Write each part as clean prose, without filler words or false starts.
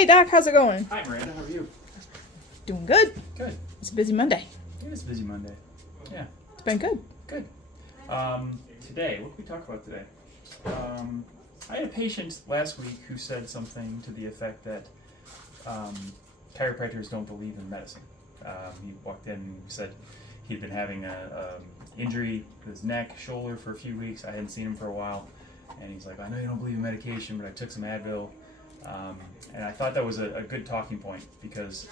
Hey Doc, how's it going? Hi Miranda, how are you? Doing good. Good. It's a busy Monday. It is a busy Monday. Yeah. It's been good. Good. Today, what can we talk about today? I had a patient last week who said something to the effect that chiropractors don't believe in medicine. He walked in and said he'd been having a injury to his neck, shoulder for a few weeks. I hadn't seen him for a while. And he's like, I know you don't believe in medication, but I took some Advil. And I thought that was a good talking point because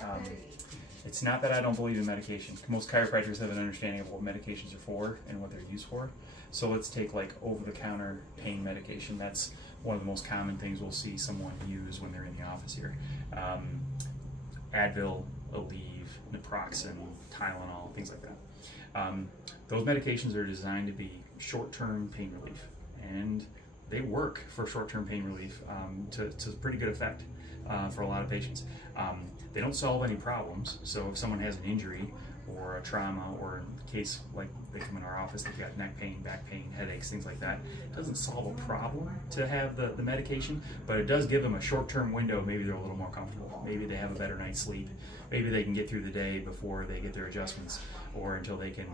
it's not that I don't believe in medication. Most chiropractors have an understanding of what medications are for and what they're used for. So let's take like over-the-counter pain medication. That's one of the most common things we'll see someone use when they're in the office here. Advil, Aleve, naproxen, Tylenol, things like that. Those medications are designed to be short-term pain relief, and they work for short-term pain relief to pretty good effect for a lot of patients. They don't solve any problems, so if someone has an injury or a trauma, or in case like they come in our office, they've got neck pain, back pain, headaches, things like that, it doesn't solve a problem to have the medication, but it does give them a short-term window. Maybe they're a little more comfortable. Maybe they have a better night's sleep. Maybe they can get through the day before they get their adjustments, or until they can,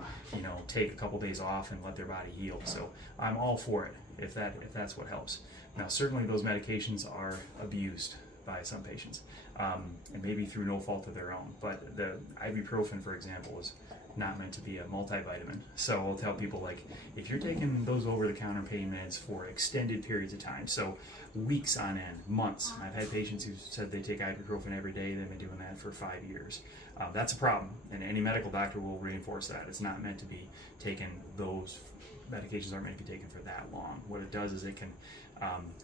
take a couple days off and let their body heal. So I'm all for it if that's what helps. Now, certainly those medications are abused by some patients, and maybe through no fault of their own. But the ibuprofen, for example, is not meant to be a multivitamin. So I'll tell people, like, if you're taking those over-the-counter pain meds for extended periods of time, so weeks on end, months. I've had patients who said they take ibuprofen every day. They've been doing that for 5 years. That's a problem, and any medical doctor will reinforce that. It's not meant to be taken, those medications aren't meant to be taken for that long. What it does is it can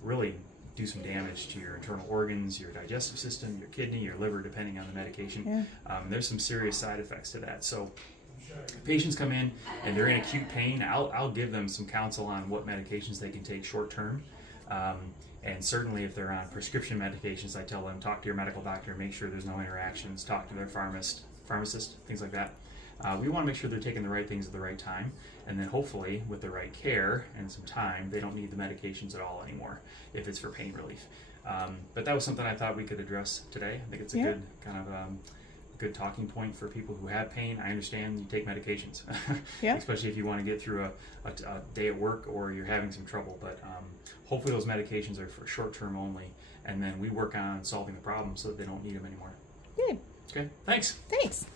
really do some damage to your internal organs, your digestive system, your kidney, your liver, depending on the medication. Yeah. There's some serious side effects to that. So patients come in and they're in acute pain, I'll give them some counsel on what medications they can take short term. And certainly if they're on prescription medications, I tell them, talk to your medical doctor, make sure there's no interactions, talk to their pharmacist, things like that. We want to make sure they're taking the right things at the right time, and then hopefully with the right care and some time, they don't need the medications at all anymore if it's for pain relief. But that was something I thought we could address today. I think it's a good kind of good talking point for people who have pain. I understand you take medications, especially if you want to get through a day at work or you're having some trouble. But hopefully those medications are for short term only, and then we work on solving the problem so that they don't need them anymore. Good. Okay, thanks. Thanks.